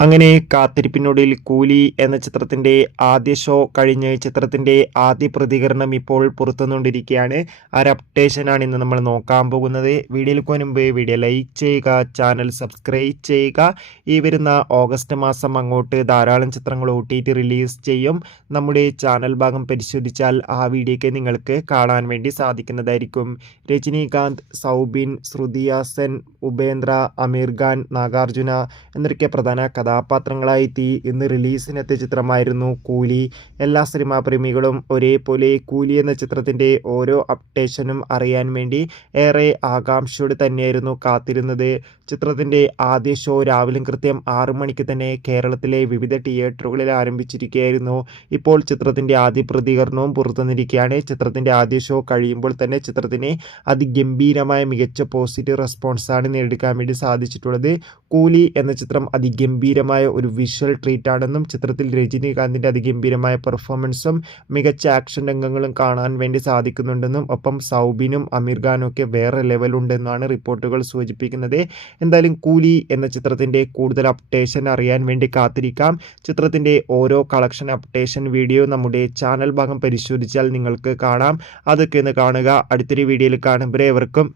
അങ്ങനെ കാത്തിരിപ്പിനൊടുവിൽ കൂലി എന്ന ചിത്രത്തിന്റെ ആദ്യ ഷോ കഴിഞ്ഞ് ചിത്രത്തിന്റെ ആദ്യ പ്രതികരണം ഇപ്പോൾ പുറത്തുവന്നുകൊണ്ടിരിക്കുകയാണ്. ആ ഒരു അപ്ഡേഷനാണ് ഇന്ന് നമ്മൾ നോക്കാൻ പോകുന്നത്. വീഡിയോയിലേക്ക് മുൻപ് വീഡിയോ ലൈക്ക് ചെയ്യുക, ചാനൽ സബ്സ്ക്രൈബ് ചെയ്യുക. ഈ വരുന്ന ഓഗസ്റ്റ് മാസം അങ്ങോട്ട് ധാരാളം ചിത്രങ്ങൾ OTT റിലീസ് ചെയ്യും. നമ്മുടെ ചാനൽ ഭാഗം പരിശോധിച്ചാൽ ആ വീഡിയോയ്ക്ക് നിങ്ങൾക്ക് കാണാൻ വേണ്ടി സാധിക്കുന്നതായിരിക്കും. രജനീകാന്ത്, സൗബിൻ, ശ്രുതി ഹാസൻ, ഉപേന്ദ്ര, അമീർ ഖാൻ, നാഗാർജുന എന്നൊക്കെ പ്രധാന കഥാപാത്രങ്ങളായെത്തി ഇന്ന് റിലീസിനെത്തിയ ചിത്രമായിരുന്നു കൂലി. എല്ലാ സിനിമാ പ്രേമികളും ഒരേപോലെ കൂലി എന്ന ചിത്രത്തിന്റെ ഓരോ അപ്ഡേഷനും അറിയാൻ വേണ്ടി ഏറെ ആകാംക്ഷയോടെ തന്നെയായിരുന്നു കാത്തിരുന്നത്. ചിത്രത്തിന്റെ ആദ്യ ഷോ രാവിലെ കൃത്യം 6 മണിക്ക് തന്നെ കേരളത്തിലെ വിവിധ തിയേറ്ററുകളിൽ ആരംഭിച്ചിരിക്കുകയായിരുന്നു. ഇപ്പോൾ ചിത്രത്തിന്റെ ആദ്യ പ്രതികരണവും പുറത്തുവന്നിരിക്കുകയാണ്. ചിത്രത്തിന്റെ ആദ്യ ഷോ കഴിയുമ്പോൾ തന്നെ ചിത്രത്തിന് അതിഗംഭീരമായ മികച്ച പോസിറ്റീവ് റെസ്പോൺസാണ് നേടിയെടുക്കാൻ വേണ്ടി സാധിച്ചിട്ടുള്ളത്. കൂലി എന്ന ചിത്രം അതിഗംഭീരമായ ഒരു വിഷ്വൽ ട്രീറ്റ് ആണെന്നും ചിത്രത്തിൽ രജനീകാന്തിന്റെ അതിഗംഭീരമായ പെർഫോമൻസും മികച്ച ആക്ഷൻ രംഗങ്ങളും കാണാൻ വേണ്ടി സാധിക്കുന്നുണ്ടെന്നും ഒപ്പം സൗബിനും അമീർ ഖാനും ഒക്കെ വേറെ ലെവലുണ്ടെന്നാണ് റിപ്പോർട്ടുകൾ സൂചിപ്പിക്കുന്നത്. എന്തായാലും കൂലി എന്ന ചിത്രത്തിന്റെ കൂടുതൽ അപ്ഡേഷൻ അറിയാൻ വേണ്ടി കാത്തിരിക്കാം. ചിത്രത്തിന്റെ ഓരോ കളക്ഷൻ അപ്ഡേഷൻ വീഡിയോ നമ്മുടെ ചാനൽ ഭാഗം പരിശോധിച്ചാൽ നിങ്ങൾക്ക് കാണാം. അതൊക്കെ ഒന്ന് കാണുക. അടുത്തൊരു വീഡിയോയിൽ കാണുമ്പോൾ ഏവർക്കും